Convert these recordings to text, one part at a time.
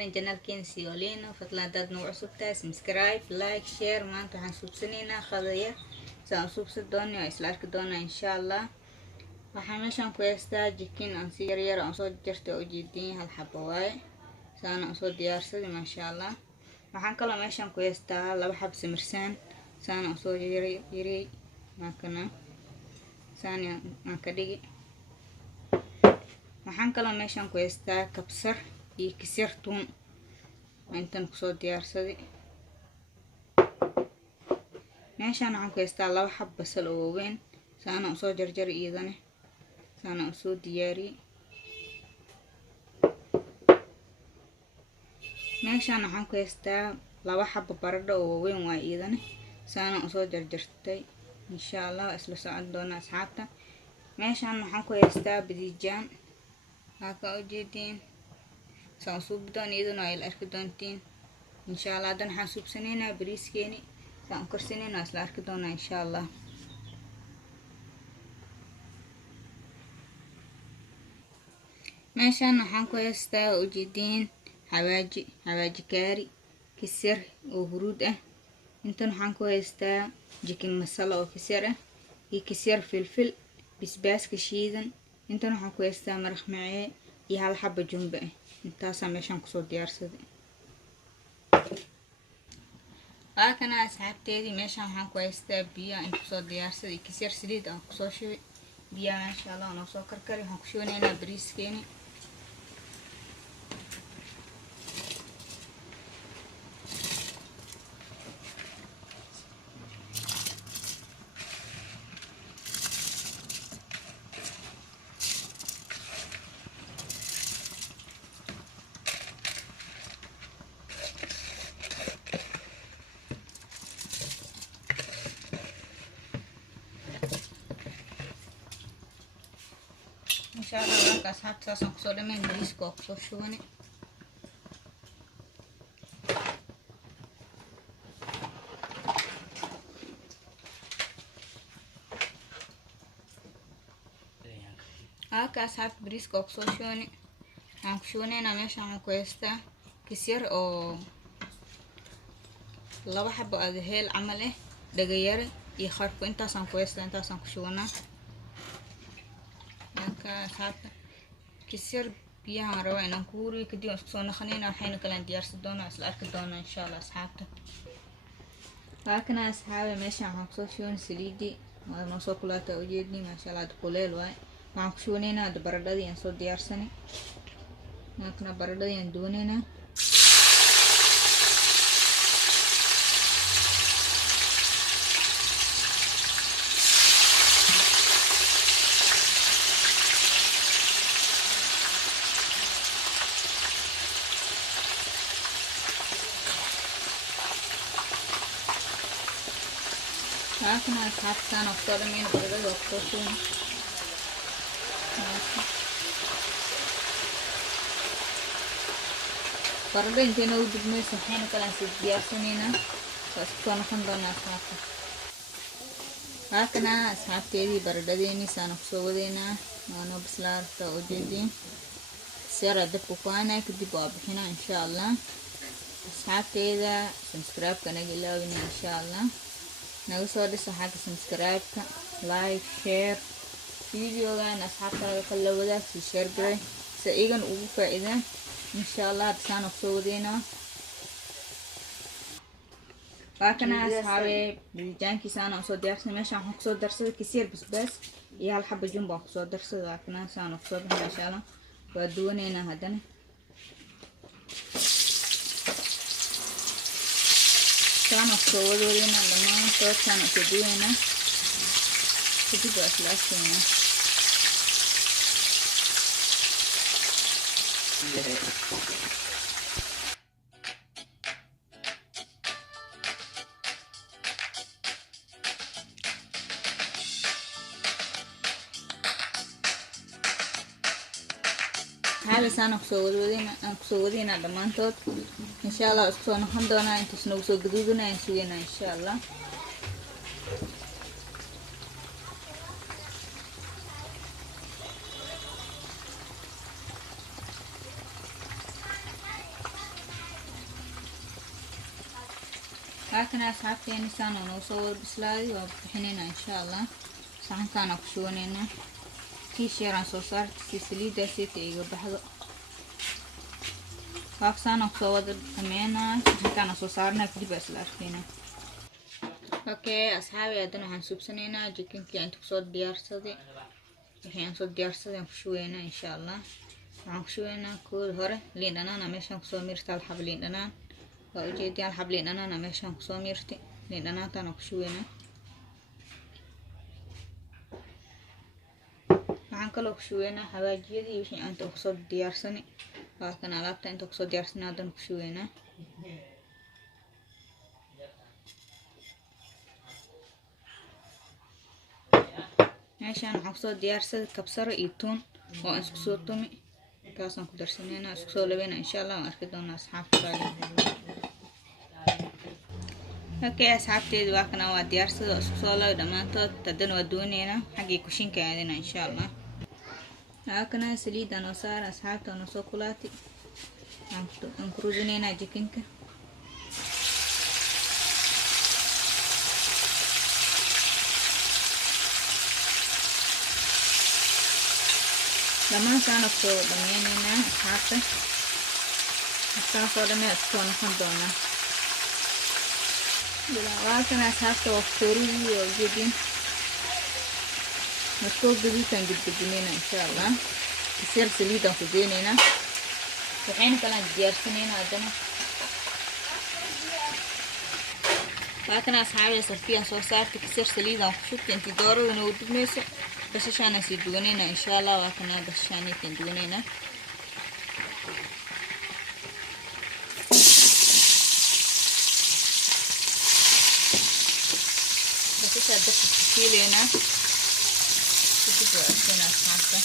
xiran janalkeen Siolino. Fadlan dad nagu cusub tahay subscribe, like, share. Maanta waxaan suubsanaynaa khadaya saan suubsan doonaa isla arki doonaa insha Allah. Waxaan meeshaan ku haystaa jikin aan si yar aan soo jartay oo jeedin hal xabo waaye. Saan aan soo diyaarsaday masha Allah. Waxaan kaloo meeshaan ku haystaa laba xabo samirsaan. Saan aan soo yaray maakana. Saan aan ka dhigi. Waxaan kaloo meeshaan ku haystaa kabsar iyo kisir tuun. Intaan ku soo diyaarsaday. Meeshaan waxaan ku haystaa laba xabo basal oo weyn. Saan aan soo jarjaray iyadana. Saan aan soo diyaariyay. Meeshaan waxaan ku haystaa laba xabo baradho oo weyn waa iyadana. Saan aan soo jarjartay. Insha Allah isla socon doona asxaabta. Meeshaan waxaan ku haystaa badiijaan. Haka u jeedin. Saan suubdoon iyadana ay arki doontiin. Insha Allah dan waxaan suubsanaynaa bariiskeeni. Saan korsanaynaa isla arki doona insha Allah. Meeshaan waxaan ku haystaa u jeedin xawaaji kaari kisir oo huruud ah. Intan waxaan ku haystaa jikin masala oo kisir ah iyo kisir filfil bisbaaska shiidan. Intan waxaan ku haystaa maraq macee iyo hal xabo jumbo ah. Intaas meeshaan ku soo diyaarsaday. Kana asxaabteedii meeshaan waxaan ku haystaa biyo aan ku soo diyaarsaday kisir saliid aan ku soo shubay. Biyaha insha Allah aan soo karkari waxaan ku shubanaynaa bariiskeeni. إن شاء الله markaas habta saasan kusoo dhameyn bariiska oo kusoo shubani. Halkaas habta bariiska oo kusoo shubani. Waxaan ku shubaneynaa meeshaan waxaan ku haystaa kisir oo laba xabo heel camal ah dhagayare iyo kharko intaasaan ku haystaa intaasaan ku shubanaa. Asxaabta kisir biyaha raba inaan ku huriyo kadib isku soo naqanayna waxayna kala diyaarsan doonaa isla arki doonaa insha Allah asxaabta. Kana asxaabe meeshaan waxaan ku soo shubin saliidi waa noo soo kulaata u jeedin masha Allah kuleel waay. Waxaan ku shubaneynaa baradhadii aan soo diyaarsanay. Kana baradhadii aan doonaynaa. Kana asxaabtaan oo soo dhameyn baradhada oo kusoo shubin. Baradhada intayna u dubmayso waxayna kala sii diyaarsanaynaa. Saas ku noqon doonaa asxaabta. Kana asxaabteedii baradhadeeni saan ku soo wadeynaa. Waana bislaarta u jeedin. Sira dabku ku aanay kadib waa bixinaa insha Allah. Asxaabteeda subscribe kana ilaawina insha Allah. Nagu soo dhisa xagga subscribe-ka, like, share. Videogan asxaabta kala wadaag si share garay si igan ugu faa'iidaan insha Allah saan ku soo wadeynaa. Kana asxaabe bijaanki saan soo diyaarsan meeshaan waxaan ku soo darsaday kisir basbaas iyo hal xabo jumbo ku soo darsaday. Kana saan ku soo bixin insha Allah waa duwaneynaa hadana. Saan soo wadeynaa dhamaan saan ku duwaneynaa. Kadib waa isla arkeenaa. هذا سان kusoo wadeynaa dhamaantood insha Allah isku soo noqon doonaa intaas nagu soo gaduudinaa sugeena insha Allah. لكن أصحابتي يعني سانو نوصور بسلادي وبحنينا إن شاء الله صحن كان أقشونينا كيش يران صوصار سيسليدا سيتي إيقو بحضو وابسان أقصواد كمينا كان صوصارنا في بس الأركينا اوكي أصحابي أدنا هنسوبسنينا جيكين كي أنتو صوت ديارسدي وحين صوت ديارسدي نكشوينا إن شاء الله نكشوينا كل هوري لين أنا ماشي نكسو ميرتا الحب لين أنا وأجيدي الحب لين أنا ماشي نكسو ميرتي لين أنا تنكشوينا waxaan kaloo ku shuweynaa xawaajiyadii wixii aan ku soo diyaarsani waa kan alaabta inta ku soo diyaarsani haddana ku shuweynaa meeshaan waxaan kusoo diyaarsaday kabsaro iyo tuun oo aan isku soo tumi kaasaan ku darsaneynaa isku soo labeynaa insha allah waan arki doonaa asxaabta qaali okay asxaabteedu waa kana waa diyaarsada isku soo labe dhammaantood haddana waa dooneynaa xaggii kushinka aadina insha allah هاكنا سليد أنا صار أصحابته أنا سوكولاتي نكروزنينا جيكينكا لما كان أكتو دمينينا أصحابته أصحابته صادمي أكتو نخندونا بلاواكنا أصحابته وفتوري وجدين نسكو جديداً جديدين إن شاء الله يصير سليداً في ديننا وحين كلام ديارسنين عندنا لكن أصحابي صفيا صوصات كسر سليداً شفت أنت دوروا ونودب نيسا بس عشان نسيدونينا إن شاء الله وكنا بس عشان يتندونينا بس عشان تكتيلينا أكينا أصحابته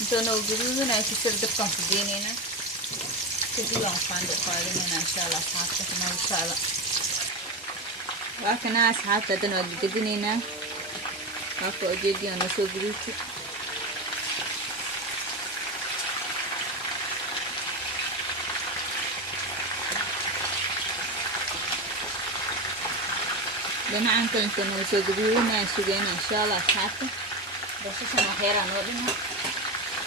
انتو نو جدودنا يكسر دبكم في دينينا كذي وانفان دقالينا إن شاء الله أصحابته كما إن شاء الله وكنا أصحابته دنو جدينينا وكو أجيدي ونسو جدودي دمعاً كنت نوسو قبيونا سوقينا إن شاء الله أصحابته بس سنة خيرا نورنا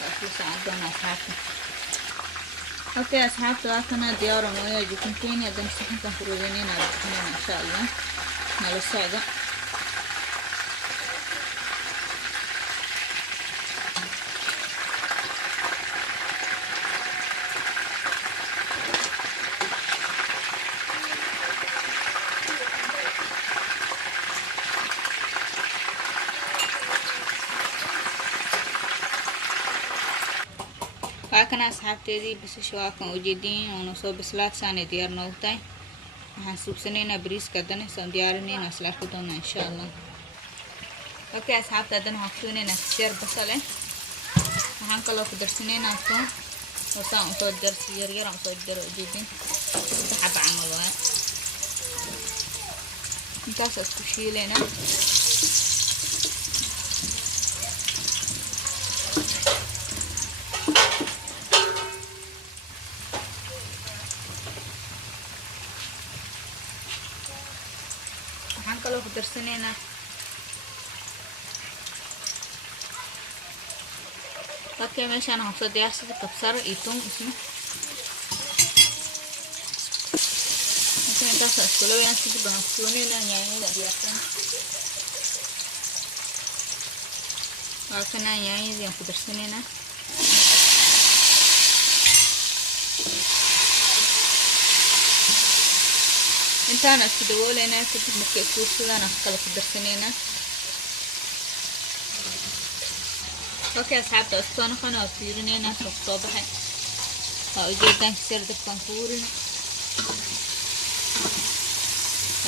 وأفلس عندنا أصحابته أوكي أصحابته أكنا ديارة مويا جيكم كيني أدن سحن كنفروزينينا بكنا إن شاء الله نالو السعودة وكنا أصحابتي بس شو كان وجدين ونصوب بسلات ساني ديار نوتاي هنسوب سنينا بريس كدنا سان ديارني نسلار كدونا إن شاء الله اوكي أصحابتي دنا هكتوني نكسر بصلة هنكلو كدر سنينا كون وسان صدر سير صدر وجدين تحب عملوها نكاس اسكشي لنا هنكلو كدر سنينا اوكي ماشي انا هبصد ديارسة كبسر ايتون اسمه ممكن انتاسا اسكولو ينسي دي بهمسوني نانياني دا ديارسة وكنا نانياني دي كدر سنينا intaan isku dabooleyna kadib markay kuusadaan aan kala ku darsaneyna okay asxaabta isku noqona oo fiirineyna soo baxay oo ujeedaan sir dabkan kuurin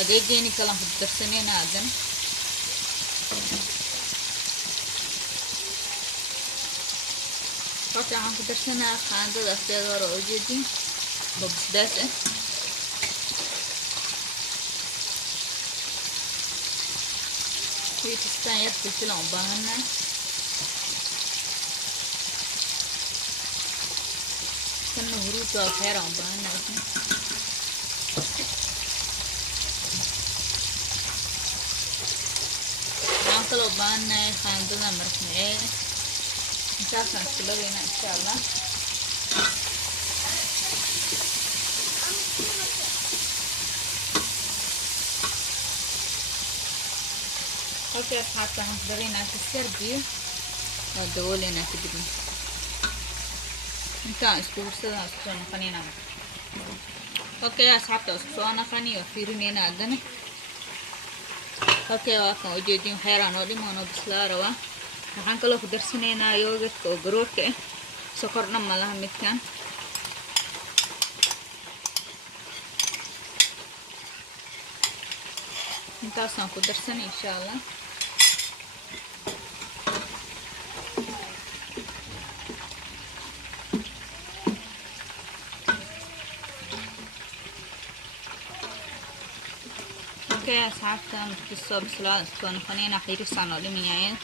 adeegeni kala ku darsaneyna adan okay aan ku darsanaa qaandada afteeda hore oo ujeedin babsdaas تستان يدخل في العبانة كأنه هروب sababtoo ah waxyar aan u baahanahay waxaan kaloo u baahanahay qaandada maraq macee intaasaan isku labaynaa insha allah. Okay, asxaabta waxaan ku daraynaa kasar biyo waa dabooleynaa kadibna intaan isku hursadaan isku soo naqanaynaa. Okay, asxaabta isku soo naqani waa fiirineynaa haddana. Okay, waa kan ujeedin waxyaaraa noo dhimo noo bislaa rabaa. waxaan kaloo ku darsanaynaa yogurtka oo garoorka ah, sokorna ma laha midkan. intaasaan ku darsan insha allah. Okay, asxaabta markii soo bislaado soo noqonaynaa xirisaan oo dhimayaan.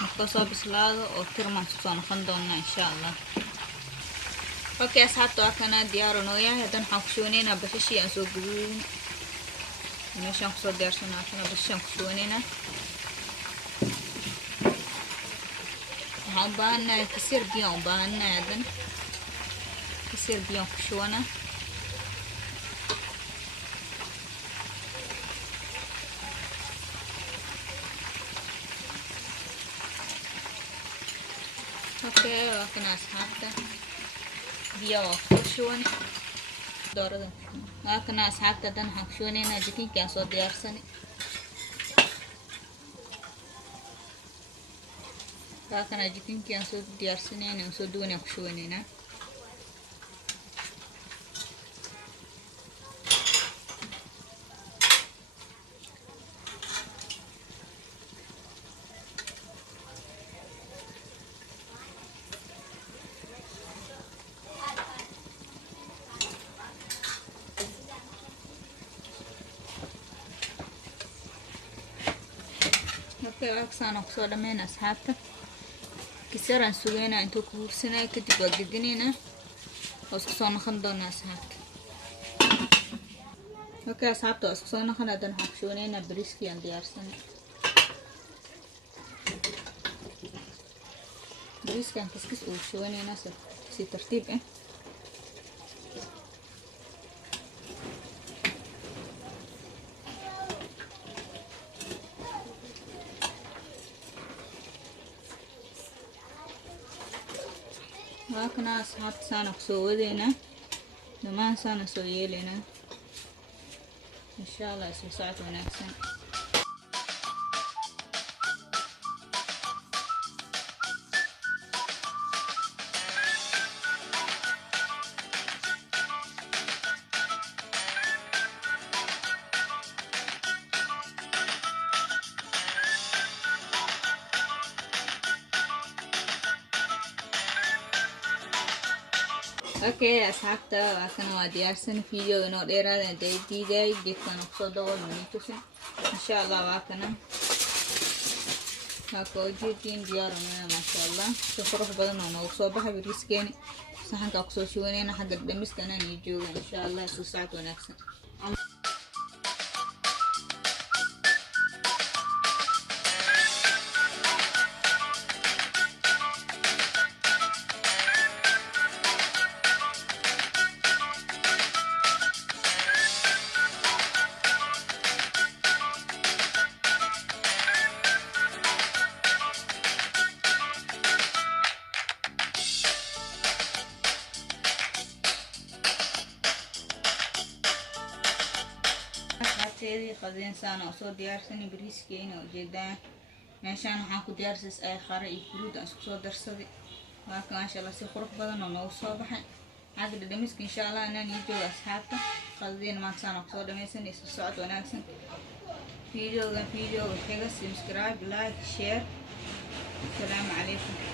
markii soo bislaado oo tirmaan soo noqon doonaa insha allah. Okay, asxaabta waa kana diyaar noo yahay. haddana waxaan ku shooneynaa basashii aan soo guduudin meeshaan ku soo diyaarsanaa kana basashaan ku shooneynaa. waxaan u baahanahay kasir biyo u baahanahay haddana kasir biyo ku shoona. Okay, waa kana asxaabta biyo ku shoon doorada. waa kana asxaabta haddana waxaan ku shooneynaa jikinka aan soo diyaarsanay. waa kana jikinka aan soo diyaarsanayna aan soo duwanaa ku shooneynaa. Okay, waxaan ku soo dhameynaa asxaabta. kisaraan sugeynaa intuu ku hursanaa kadib waa gedinaynaa oo isku soo noqon doonaa asxaabta. Okay, asxaabta waa isku soo noqon. haddana waxaan ku shooneynaa bariiskii aan diyaarsanay. bariiskaan kiskis ugu shooneynaa si tartiib ah. waa kana asxaabta saana ku soo wadeynaa dhammaan saana soo yeelaynaa insha allah. isla socod wanaagsan. Okay, asxaabta waa kana waa diyaarsan. video inoo dheeraada diiday geedkan ku soo dabool manitusin insha allah. waa kana waa ka ujeedin diyaar ah masha allah. si qurux badan oo noogu soo baxay bariiskeeni. saxanka ku soo shubanayna xagga dhamiska anaan iyo jooga insha allah. isla socod wanaagsan. asxaabteedii qadeen saana oo soo diyaarsanay bariiskeena ujeedaan. meeshaan waxaan ku diyaarsas ay qara iyo fruit aan isku soo darsaday. waa ka masha allah si qurux badan oo noogu soo baxay. xagga dhadhamiska insha allah anaan ii jooga asxaabta. qadeen maanta saana ku soo dhamaysanay. isla socod wanaagsan. video xiga subscribe like share. السلام عليكم.